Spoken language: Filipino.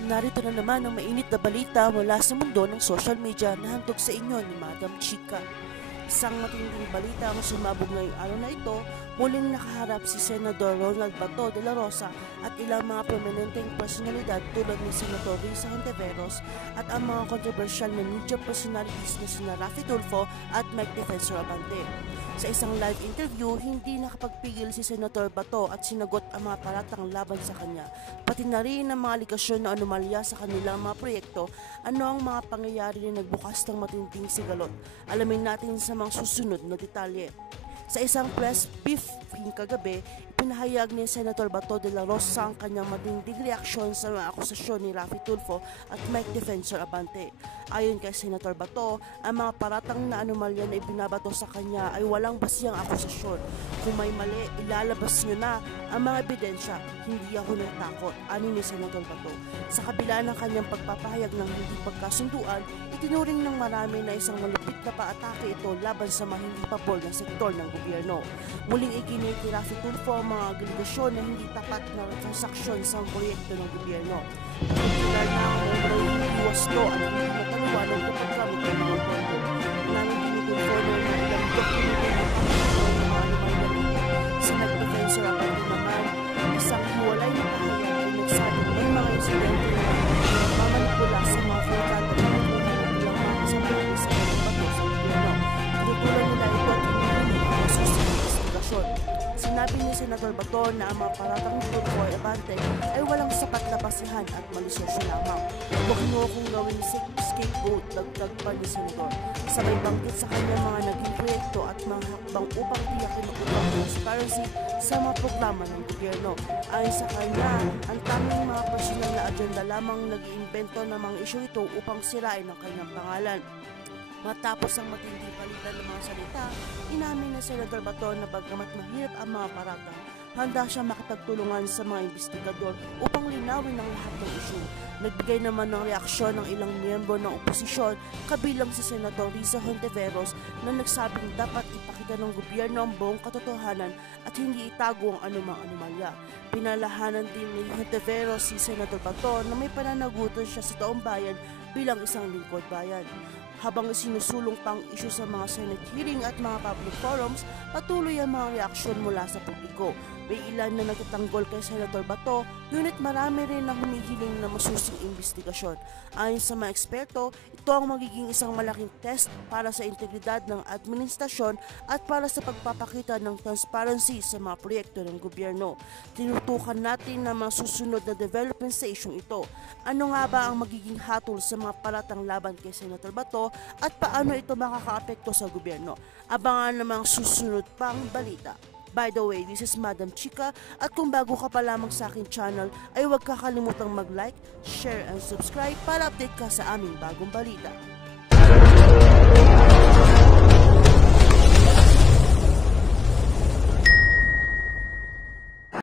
Narito na naman ang mainit na balita mula sa mundo ng social media na handog sa inyo ni Madam Chika. Isang matinding balita ang sumabog ngayong araw na ito, muling nakaharap si Senador Ronald Bato de la Rosa at ilang mga prominenteng personalidad tulad ni Senator Risa Hontiveros at ang mga controversial na media personalities na sina Raffy Tulfo at Mike Defensor Abante. Sa isang live interview, hindi nakapagpigil si Senator Bato at sinagot ang mga paratang laban sa kanya, pati na rin ang mga aligasyon na anomalya sa kanilang mga proyekto. Ano ang mga pangyayari na nagbukas ng matinding sigalot? Alamin natin sa mga susunod na detalye. Sa isang press briefing kagabi, pinahayag ni Senator Bato de la Rosa ang kanyang matinding reaksyon sa mga akusasyon ni Raffy Tulfo at Mike Defensor Abante. Ayon kay Senator Bato, ang mga paratang na anomalya na ibinabato sa kanya ay walang basihang akusasyon. Kung may mali, ilalabas niyo na ang mga ebidensya. Hindi ako natakot, ani ni Senator Bato. Sa kabila ng kanyang pagpapahayag ng hindi pagkasunduan, itinuring ng marami na isang malupit na paatake ito laban sa mga hindi pabor na sektor ng gobyerno. Muling iginit ni Raffy Tulfo ang mga aligasyon na hindi tapat na transaksyon sa proyekto ng gobyerno. Particular na ang iwas to at hindi mapaliwanag na paggamit ng mga pondo. Namin tinutulfo na ng ilang dokumento ng mga lumalala. Sa Mike Defensor Abante naman, isang hiwalay na pahayag ay nagsabi ng mga insidente na mamanipula sa mga filtrante ng ilang mga kasamahan sa mga bato sa gobyerno. Tinutulan nila ito at hindi ang susunod na investigasyon. Sinabi ni Senator Bato na ang mga paratang ni Tulfo ay Abante ay walang sapat na basihan at malisosyo lamang. Huwag niyo kung gawing scapegoat, dagdag pa ni Senador. Sabay banggit sa kanyang mga naging proyekto at mga hakbang upang tiyakin ang upang transparency sa mga programa ng gobyerno. Ayon sa kanya, ang tanging mga personal na agenda lamang nag-iimbento ng mga isyu ito upang sirain ang kanyang pangalan. Matapos ang matinding palitan ng mga salita, inamin na Senator Bato na bagamat mahirap ang mga paratang, handa siya makipagtulungan sa mga investigador upang linawin ang lahat ng isyu. Nagbigay naman ng reaksyon ng ilang miyembro ng oposisyon, kabilang si Senator Risa Hontiveros na nagsabing dapat ipakita ng gobyerno ang buong katotohanan at hindi itago ang anumang anomalya. Pinalahanan din ni Hontiveros si Senator Bato na may pananagutan siya sa taong bayan bilang isang lingkod bayan. Habang sinusulong pang isyu sa mga Senate hearing at mga public forums, patuloy ang mga reaksyon mula sa publiko. May ilan na nagtatanggol kay Senator Bato, ngunit marami rin na humihiling na masusing investigasyon. Ayon sa mga eksperto, ito ang magiging isang malaking test para sa integridad ng administrasyon at para sa pagpapakita ng transparency sa mga proyekto ng gobyerno. Tinutukan natin na mga susunod na development sa isyong ito. Ano nga ba ang magiging hatol sa mga paratang laban kay Senator Bato at paano ito makakaapekto sa gobyerno? Abangan ng mga susunod pang balita. By the way, this is Madam Chika at kung bago ka pa lamang sa aking channel ay huwag kakalimutang mag-like, share and subscribe para update ka sa aming bagong balita.